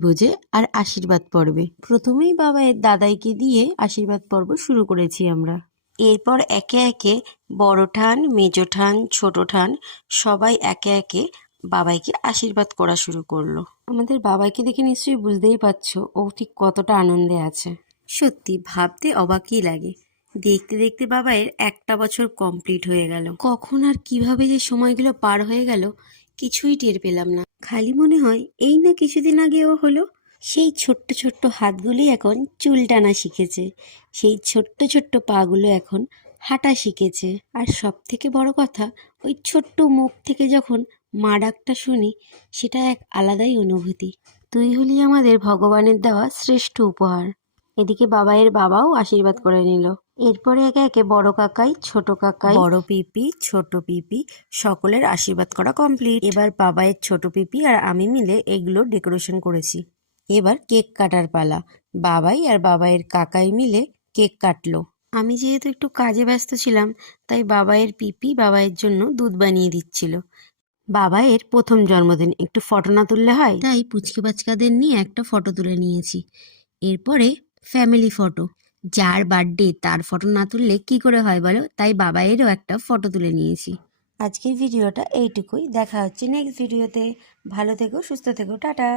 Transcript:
ভোজে আর আশীর্বাদ পর্বে প্রথমেই বাবাইয়ের দাদাইকে দিয়ে আশীর্বাদ পর্ব শুরু করেছি আমরা। এরপর একে একে বড় ঠান, মেজ ঠান, ছোট ঠান সবাই একে একে বাবাইকে আশীর্বাদ করা শুরু করলো। আমাদের বাবাইকে দেখে নিশ্চয়ই বুঝতেই পারছো ও ঠিক কতটা আনন্দে আছে। সত্যি ভাবতে অবাকই লাগে। দেখতে দেখতে বাবাইয়ের 1টা বছর কমপ্লিট হয়ে গেল। কখন আর কিভাবে যে সময়গুলো পার হয়ে গেল কিছুই টের পেলাম না। খালি মনে হয় এই না কিছুদিন আগেও হলো। সেই ছোট্ট ছোট্ট হাতগুলি এখন চুল টানা শিখেছে, সেই ছোট্ট ছোট্ট পাগুলো এখন হাঁটা শিখেছে। আর সব থেকে বড় কথা, ওই ছোট্ট মুখ থেকে যখন মা ডাকটা শুনি সেটা এক আলাদাই অনুভূতি। তুই হলি আমাদের ভগবানের দেওয়া শ্রেষ্ঠ উপহার। এদিকে বাবাইয়ের বাবাও আশীর্বাদ করে নিল। এরপরে একে একে বড় কাকাই, ছোট কাকাই, বড় পিপি, ছোট পিপি সকলের আশীর্বাদ করা কমপ্লিট। এবার বাবাইয়ের ছোট পিপি আর আমি মিলে এগুলো ডেকোরেশন করেছি। এবার কেক কাটার পালা। বাবাই আর বাবাইয়ের কাকাই মিলে কেক কাটলো। আমি যেহেতু একটু কাজে ব্যস্ত ছিলাম তাই বাবাইয়ের পিপি বাবাইয়ের জন্য দুধ বানিয়ে দিচ্ছিল। বাবাইয়ের প্রথম জন্মদিন, একটু ফটো না তুললে হয়, তাই পুচকে বাচ্চাদের নিয়ে একটা ফটো তুলে নিয়েছি। এরপরে ফ্যামিলি ফটো। যার বার্থডে তার ফটো না তুললে কি করে হয় বলো, তাই বাবাইয়েরও একটা ফটো তুলে নিয়েছি। আজকের ভিডিওটা এইটুকুই, দেখা হচ্ছে নেক্সট ভিডিওতে। ভালো থেকো, সুস্থ থেকো, টাটা।